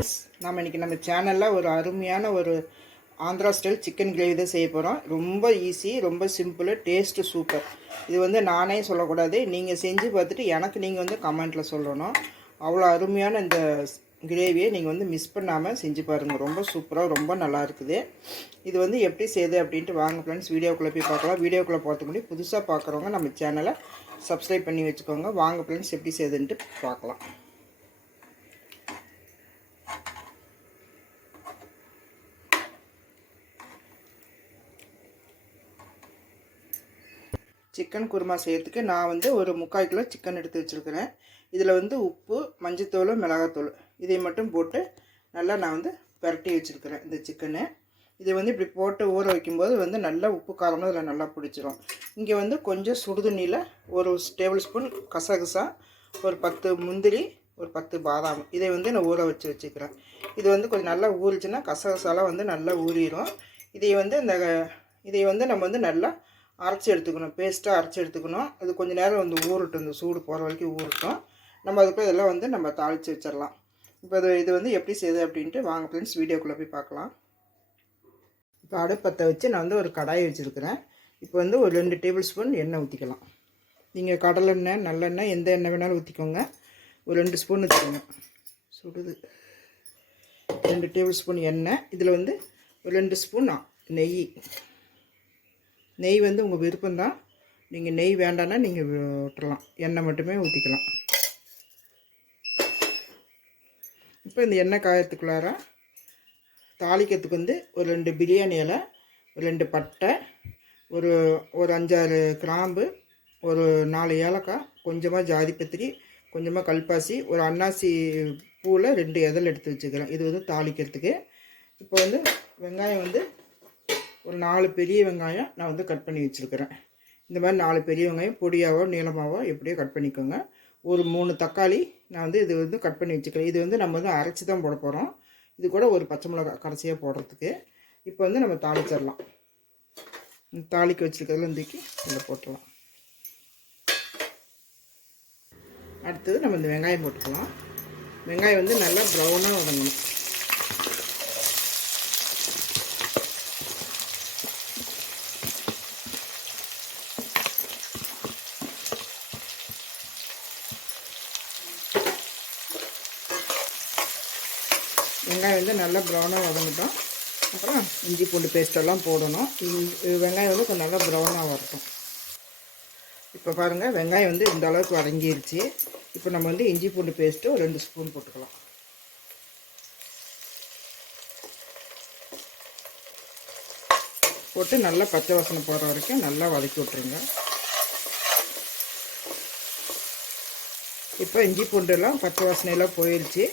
Friends, நம்ம சேனலில் ஒரு அருமையான ஒரு ஆந்திரா ஸ்டைல் சிக்கன் கிரேவி தான் செய்ய போகிறோம். ரொம்ப ஈஸி, ரொம்ப சிம்பிள், டேஸ்ட்டு சூப்பர். இது நானே சொல்லக்கூடாது, நீங்கள் செஞ்சு பார்த்துட்டு எனக்கு நீங்கள் கமெண்ட்டில் சொல்லணும். அவ்வளோ அருமையான இந்த கிரேவியை நீங்கள் மிஸ் பண்ணாமல் செஞ்சு பாருங்கள். ரொம்ப சூப்பராக, ரொம்ப நல்லா இருக்குது. இது எப்படி செய்யுது அப்படின்ட்டு வாங்க ஃப்ரெண்ட்ஸ், வீடியோக்குள்ளே போய் பார்க்கலாம். வீடியோக்குள்ளே பார்த்துக்கு முன்னாடி புதுசாக பார்க்குறவங்க நம்ம சேனலை சப்ஸ்கிரைப் பண்ணி வச்சுக்கோங்க. வாங்க ஃப்ரெண்ட்ஸ், எப்படி செய்யுதுன்ட்டு பார்க்கலாம். சிக்கன் குருமா செய்யறதுக்கு நான் ஒரு 3/4 கிலோ சிக்கன் எடுத்து வச்சுருக்கிறேன். இதில் உப்பு, மஞ்சத்தூள், மிளகாத்தூள் இதை மட்டும் போட்டு நல்லா நான் பரட்டி வச்சுருக்கிறேன். இந்த சிக்கனை இதை இப்படி போட்டு ஊற வைக்கும்போது நல்லா உப்பு காரமும் இதில் நல்லா பிடிச்சிரும். இங்கே கொஞ்சம் சுடுதண்ணியில் ஒரு டேபிள் ஸ்பூன் கசகசா, ஒரு 10 முந்திரி, ஒரு 10 பாதாம் இதை நான் ஊற வச்சுக்கிறேன். இது கொஞ்சம் நல்லா ஊறிச்சுன்னா கசகசாலாம் நல்லா ஊறிடும். இதை நம்ம நல்லா அரைச்சி எடுத்துக்கணும், பேஸ்ட்டாக அரைச்சி எடுத்துக்கணும். அது கொஞ்சம் நேரம் ஊறட்டும், இந்த சூடு போகிற வரைக்கும் ஊறட்டும். நம்ம அதுக்குள்ளே இதெல்லாம் நம்ம தாளித்து வச்சிடலாம். இப்போ இது எப்படி செய்யுது அப்படின்ட்டு வாங்க ஃப்ரெண்ட்ஸ், வீடியோக்குள்ளே போய் பார்க்கலாம். இப்போ அடுப்பத்தை வச்சு நான் ஒரு கடாயை வச்சுருக்கிறேன். இப்போ ஒரு 2 டேபிள் ஸ்பூன் எண்ணெய் ஊற்றிக்கலாம். நீங்கள் கடலெண்ணெய், நல்லெண்ணெய், எந்த எண்ணெய் வேணாலும் ஊற்றிக்கோங்க. ஒரு 2 ஸ்பூன் ஊற்றிக்கோங்க. சுடுது. 2 டேபிள் ஸ்பூன் எண்ணெய். இதில் ஒரு 2 ஸ்பூன் நெய். நெய் உங்கள் விருப்பம்தான். நீங்கள் நெய் வேண்டான்னா நீங்கள் விட்டுறலாம், எண்ணெய் மட்டுமே ஊற்றிக்கலாம். இப்போ இந்த எண்ணெய் காயத்துக்குள்ளார தாளிக்கிறதுக்கு ஒரு 2 பிரியாணி இலை, ஒரு 2 பட்டை, ஒரு 5-6 கிராம்பு, ஒரு 4 ஏலக்காய், கொஞ்சமாக ஜாதிப்பத்திரி, கொஞ்சமாக கல்பாசி, ஒரு அன்னாசி பூவில் 2 எதல் எடுத்து வச்சுக்கிறேன். இது தாளிக்கிறதுக்கு. இப்போ வெங்காயம் ஒரு 4 பெரிய வெங்காயம் நான் கட் பண்ணி வச்சுருக்கிறேன். இந்த மாதிரி 4 பெரிய வெங்காயம் பொடியாவோ நீளமாவோ எப்படியோ கட் பண்ணிக்கோங்க. ஒரு 3 தக்காளி நான் இது கட் பண்ணி வச்சுக்கிறேன். இது நம்ம அரைச்சி தான் போட போகிறோம். இது கூட ஒரு பச்சை மிளகாய் கடைசியாக போடுறதுக்கு. இப்போ நம்ம தாளிச்சிடலாம். தாளிக்க வச்சுருக்கிறதுல தூக்கி இதில் போட்டுடலாம். அடுத்தது நம்ம இந்த வெங்காயம் போட்டுக்கலாம். வெங்காயம் நல்லா ப்ரௌனாக வதங்கணும். வெங்காயம் நல்லா ப்ரௌனாக வதங்கட்டும். அப்புறம் இஞ்சி பூண்டு பேஸ்ட்டெல்லாம் போடணும். வெங்காயம் கொஞ்சம் நல்லா ப்ரௌனாக வரட்டும். இப்போ பாருங்கள், வெங்காயம் இந்த அளவுக்கு வதங்கிருச்சு. இப்போ நம்ம இஞ்சி பூண்டு பேஸ்ட்டு ஒரு 2 ஸ்பூன் போட்டுக்கலாம். போட்டு நல்லா பச்சை வாசனை போகிற வரைக்கும் நல்லா வதக்கி விட்ருங்க. இப்போ இஞ்சி பூண்டெல்லாம் பச்சை வாசனையெல்லாம் போயிடுச்சு.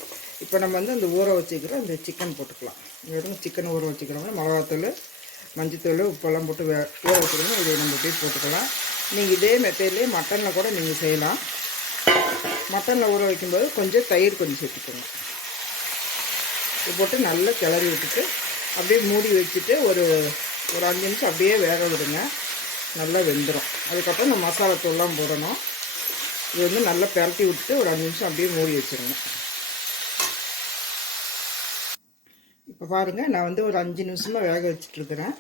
இப்போ நம்ம அந்த ஊற வச்சுக்கிற அந்த சிக்கன் போட்டுக்கலாம். சிக்கன் ஊற வச்சுக்கிறோம்னா மிளகாத்தூள், மஞ்சத்தூள், உப்பெல்லாம் போட்டு ஊற வச்சுக்கிறோம். இதை நம்ம போய் போட்டுக்கலாம். நீங்கள் இதே மெத்தட்லேயே மட்டனில் கூட நீங்கள் செய்யலாம். மட்டனில் ஊற வைக்கும்போது கொஞ்சம் தயிர் சேர்த்துக்கோங்க. இது போட்டு நல்லா கிளறி விட்டுட்டு அப்படியே மூடி வச்சுட்டு ஒரு 5 நிமிஷம் அப்படியே வேக விடுங்க. நல்லா வெந்துடும். அதுக்கப்புறம் இந்த மசாலா தூள்லாம் போடணும். இது நல்லா பரட்டி விட்டுட்டு ஒரு 5 நிமிஷம் அப்படியே மூடி வச்சுருங்க. இப்போ பாருங்கள், நான் ஒரு 5 நிமிஷமாக வேக வச்சிட்ருக்கிறேன்.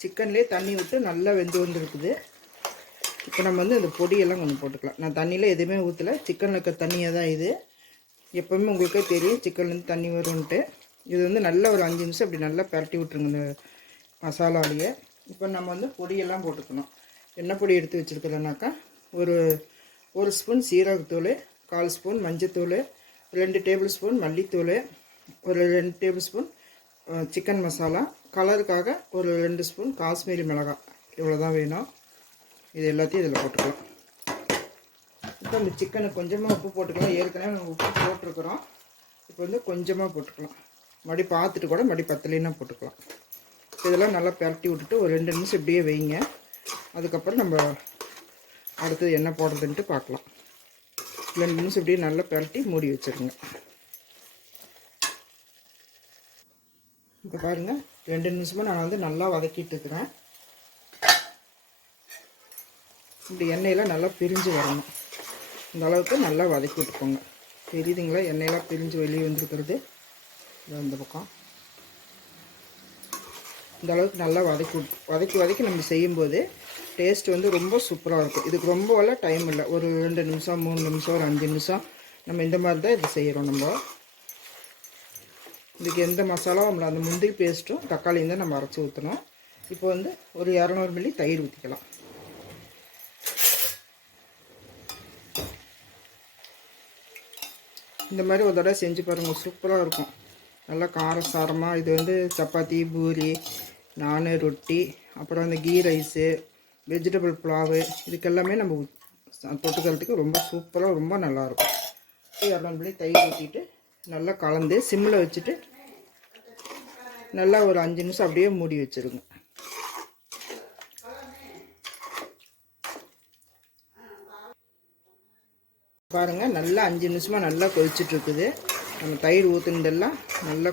சிக்கன்லேயே தண்ணி விட்டு நல்லா வெந்து வந்துருக்குது. இப்போ நம்ம இந்த பொடியெல்லாம் கொஞ்சம் போட்டுக்கலாம். நான் தண்ணியில் எதுவுமே ஊற்றலை, சிக்கனில் இருக்க தண்ணியாக தான் இது. எப்போவுமே உங்களுக்கே தெரியும் சிக்கன்லேருந்து தண்ணி வரும்ன்ட்டு. இது நல்லா ஒரு 5 நிமிஷம் இப்படி நல்லா பரட்டி விட்ருங்க இந்த மசாலாலேயே. இப்போ நம்ம பொடியெல்லாம் போட்டுக்கணும். என்ன பொடி எடுத்து வச்சுருக்கிறேன்னாக்கா, ஒரு ஸ்பூன் சீரகத்தூள், 1/4 ஸ்பூன் மஞ்சத்தூள், 2 டேபிள் ஸ்பூன் மல்லித்தூள், ஒரு 2 டேபிள் ஸ்பூன் சிக்கன் மசாலா, கலருக்காக ஒரு 2 ஸ்பூன் காஷ்மீரி மிளகாய், இவ்வளோ தான் வேணும். இது எல்லாத்தையும் இதில் போட்டுக்கலாம். இப்போ இந்த சிக்கனுக்கு கொஞ்சமாக உப்பு போட்டுக்கலாம். ஏற்கனவே உப்பு போட்டிருக்கிறோம். இப்போ கொஞ்சமாக போட்டுக்கலாம். மறுபடி பார்த்துட்டு கூட மறுபடி பத்தலைன்னா போட்டுக்கலாம். இதெல்லாம் நல்லா பரட்டி விட்டுட்டு ஒரு 2 நிமிஷம் இப்படியே வைங்க. அதுக்கப்புறம் நம்ம அடுத்தது என்ன போடுறதுன்ட்டு பார்க்கலாம். 2 நிமிஷம் இப்படியே நல்லா பரட்டி மூடி வச்சுருங்க. இப்போ பாருங்கள், 2 நிமிஷமாக நான் நல்லா வதக்கிட்டு இருக்கிறேன். இப்படி எண்ணெயெல்லாம் நல்லா பிரிஞ்சு வரணும். இந்த அளவுக்கு நல்லா வதக்கி விட்டுக்கோங்க. தெரியுதுங்களா? எண்ணெயெல்லாம் பிரிஞ்சு வெளியே வந்துருக்கிறது. இந்த பக்கம் இந்த அளவுக்கு நல்லா வதக்கி நம்ம செய்யும்போது டேஸ்ட் வந்து ரொம்ப சூப்பராக இருக்கும். இதுக்கு ரொம்பலாம் டைம் இல்லை. ஒரு 2 நிமிஷம் 3 நிமிஷம் ஒரு 5 நிமிஷம் நம்ம இந்த மாதிரி தான் இது செய்கிறோம். நம்ம இதுக்கு எந்த மசாலாவும் இல்லை. அந்த முந்திரி பேஸ்ட்டும் தக்காளியும் தான் நம்ம அரைச்சி ஊற்றணும். இப்போ வந்து ஒரு 200 மில்லி தயிர் ஊற்றிக்கலாம். இந்த மாதிரி ஒரு தடவை செஞ்சு பாருங்கள், சூப்பராக இருக்கும். நல்லா காரசாரமாக. இது வந்து சப்பாத்தி, பூரி, நான், ரொட்டி, அப்புறம் அந்த கீ ரைஸு, வெஜிடபிள் புலாவு, இதுக்கெல்லாமே நம்ம தொட்டுக்கிறதுக்கு ரொம்ப சூப்பராக ரொம்ப நல்லாயிருக்கும். 200 மில்லி தயிர் ஊற்றிட்டு நல்லா கலந்து சிம்மில் வச்சுட்டு நல்லா ஒரு 5 நிமிஷம் அப்படியே மூடி வச்சுருங்க. பாருங்கள், நல்லா 5 நிமிஷமாக நல்லா கொதிச்சிட்ருக்குது. நம்ம தயிர் ஊற்றுனதெல்லாம் நல்லா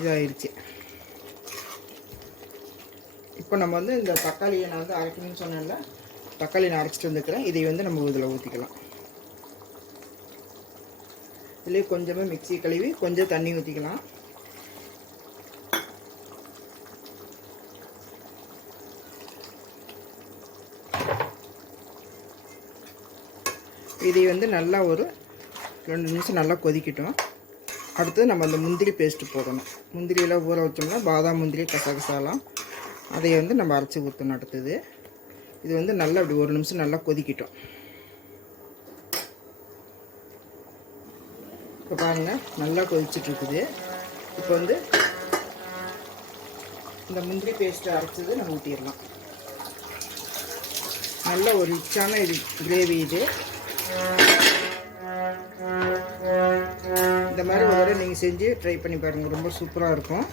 இதாகிடுச்சு. இப்போ நம்ம வந்து இந்த தக்காளியை நான் வந்து அரைக்கணும்னு சொன்னேன்ல, தக்காளி நான் அரைச்சிட்டு வந்துக்கிறேன். இதை வந்து நம்ம இதில் ஊற்றிக்கலாம். இதுலேயே கொஞ்சமாக மிக்ஸி கழுவி கொஞ்சம் தண்ணி ஊற்றிக்கலாம். இதை வந்து நல்லா ஒரு 2 நிமிஷம் நல்லா கொதிக்கட்டும். அடுத்தது நம்ம அந்த முந்திரி பேஸ்ட்டு போடணும். முந்திரியெல்லாம் ஊற வச்சோம்னா பாதாம், முந்திரி, கசகசாலாம் அதை வந்து நம்ம அரைச்சி ஊற்றணும். அடுத்தது இது வந்து நல்லா அப்படி 1 நிமிஷம் நல்லா கொதிக்கட்டும். இப்போ பாருங்கள், நல்லா கொதிச்சிட்ருக்குது. இப்போ வந்து இந்த முந்திரி பேஸ்ட்டை அரைச்சது நம்ம ஊற்றிடலாம். நல்ல ஒரு ரிச்சான இது கிரேவி. இது இந்த மாதிரி ஒரு தடவை நீங்கள் செஞ்சு ட்ரை பண்ணி பாருங்கள், ரொம்ப சூப்பராக இருக்கும்.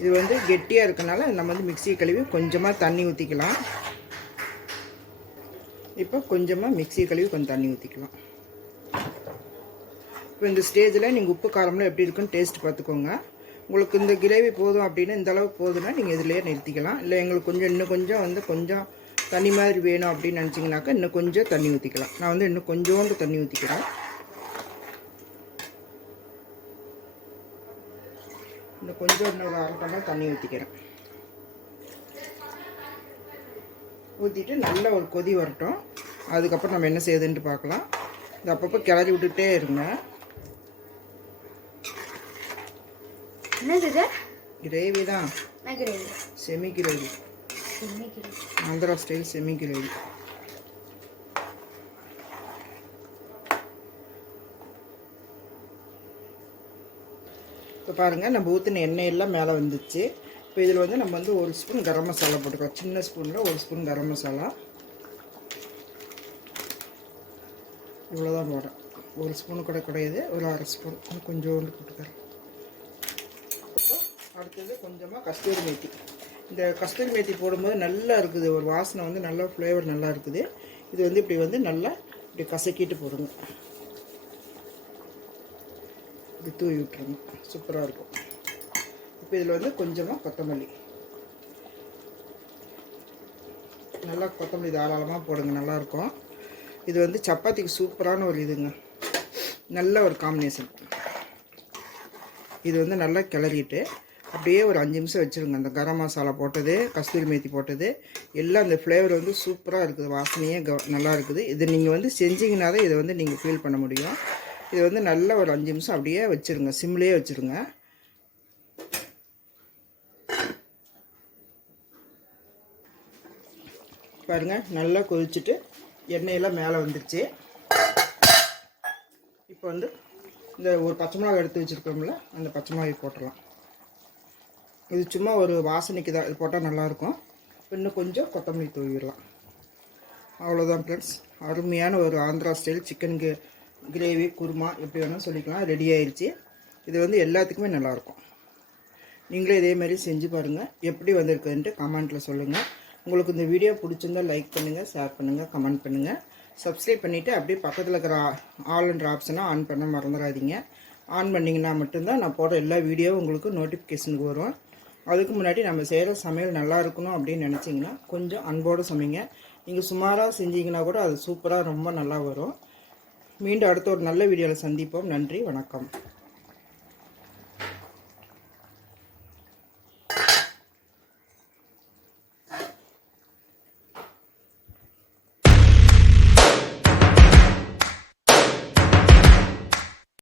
இது வந்து கெட்டியாக இருக்கனால நம்ம வந்து மிக்ஸி கழுவி கொஞ்சமாக தண்ணி ஊற்றிக்கலாம். இப்போ கொஞ்சமாக மிக்ஸி கழுவி கொஞ்சம் தண்ணி ஊற்றிக்கலாம். இப்போ இந்த ஸ்டேஜில் நீங்கள் உப்பு காரம்லாம் எப்படி இருக்குன்னு டேஸ்ட் பார்த்துக்கோங்க. உங்களுக்கு இந்த கிரேவி போதும் அப்படின்னு இந்த அளவுக்கு போதுன்னா நீங்கள் இதிலேயே நிறுத்திக்கலாம். இல்லை எங்களுக்கு இன்னும் கொஞ்சம் வந்து கொஞ்சம் தண்ணி மாதிரி வேணும் அப்படின்னு நினச்சிங்கனாக்கா இன்னும் கொஞ்சம் தண்ணி ஊற்றிக்கலாம். நான் வந்து இன்னும் கொஞ்சோண்டு தண்ணி ஊற்றிக்கிறேன். இன்னும் கொஞ்சம் இன்னொரு 1/2 டம்ளர் தண்ணி ஊற்றிக்கிறேன். ஊற்றிட்டு நல்ல ஒரு கொதி வரட்டும். அதுக்கப்புறம் நம்ம என்ன செய்யுதுன்ட்டு பார்க்கலாம். இது அப்பப்போ கிளறி விட்டுகிட்டே இருங்க. கிரேவி தான், semi gravy, Andhra style semi gravy. இப்போ பாருங்கள், நம்ம ஊற்றின எண்ணெய் எல்லாம் மேலே வந்துச்சு. இப்போ இதில் வந்து நம்ம வந்து 1 ஸ்பூன் கரம் மசாலா போட்டுக்கலாம். சின்ன ஸ்பூனில் 1 ஸ்பூன் கரம் மசாலா. இவ்வளோதான் போடுறேன். 1 ஸ்பூனு கூட கிடையாது, ஒரு 1/2 ஸ்பூன் கொஞ்சோண்டு போட்டுக்கிறேன். இப்போ அடுத்தது கொஞ்சமாக கஸ்தூரி மேத்தி. இந்த கஸ்தூரி மேத்தி போடும்போது நல்லா இருக்குது, ஒரு வாசனை வந்து நல்லா ஃப்ளேவர் நல்லா இருக்குது. இது வந்து இப்படி வந்து நல்லா இப்படி கசக்கிட்டு போடுங்க. இப்படி தூவி விட்டுருங்க, சூப்பராக இருக்கும். இப்போ இதில் வந்து கொஞ்சமாக கொத்தமல்லி, நல்லா கொத்தமல்லி தாராளமாக போடுங்க, நல்லாயிருக்கும். இது வந்து சப்பாத்திக்கு சூப்பரான ஒரு இதுங்க, நல்ல ஒரு காம்பினேஷன். இது வந்து நல்லா கிளறிட்டு அப்படியே ஒரு 5 நிமிஷம் வச்சுருங்க. அந்த கரம் மசாலா போட்டது, கஸ்தூரி மேத்தி போட்டது எல்லாம் அந்த ஃப்ளேவர் வந்து சூப்பராக இருக்குது, வாசனையே நல்லா இருக்குது. இது நீங்கள் வந்து செஞ்சிங்கன்னா தான் இதை வந்து நீங்கள் ஃபீல் பண்ண முடியும். இது வந்து நல்லா ஒரு 5 நிமிஷம் அப்படியே வச்சுருங்க, சிம்லேயே வச்சுருங்க. பாருங்கள், நல்லா கொதிச்சுட்டு எண்ணெயெல்லாம் மேலே வந்துடுச்சு. இப்போ வந்து இந்த ஒரு பச்சை மிளகாய் எடுத்து வச்சுருக்கோம்ல, அந்த பச்சை மிளகாய் போட்டுடலாம். இது சும்மா ஒரு வாசனைக்கு தான், இது போட்டால் நல்லாயிருக்கும். இன்னும் கொஞ்சம் கொத்தமல்லி தூவிடலாம். அவ்வளோதான் ஃப்ரெண்ட்ஸ், அருமையான ஒரு Andhra style chicken gravy kurma எப்படி வேணால் சொல்லிக்கலாம், ரெடி ஆயிடுச்சு. இது வந்து எல்லாத்துக்குமே நல்லாயிருக்கும். நீங்களே இதேமாரி செஞ்சு பாருங்கள், எப்படி வந்திருக்குன்ட்டு கமெண்ட்டில் சொல்லுங்கள். உங்களுக்கு இந்த வீடியோ பிடிச்சிருந்தால் லைக் பண்ணுங்கள், ஷேர் பண்ணுங்கள், கமெண்ட் பண்ணுங்கள். சப்ஸ்கிரைப் பண்ணிவிட்டு அப்படியே பக்கத்தில் இருக்கிற ஆல்ன்ற ஆப்ஷனை ஆன் பண்ண மறந்துடாதீங்க. ஆன் பண்ணிங்கன்னா மட்டும்தான் நான் போடுற எல்லா வீடியோவும் உங்களுக்கு நோட்டிஃபிகேஷனுக்கு வரும். அதுக்கு முன்னாடி நம்ம செய்கிற சமையல் நல்லா இருக்கணும் அப்படின்னு நினச்சிங்கன்னா கொஞ்சம் அன்போடு சமைங்க. நீங்கள் சுமாராக செஞ்சீங்கன்னா கூட அது சூப்பராக ரொம்ப நல்லா வரும். மீண்டும் அடுத்த ஒரு நல்ல வீடியோவில் சந்திப்போம். நன்றி, வணக்கம்.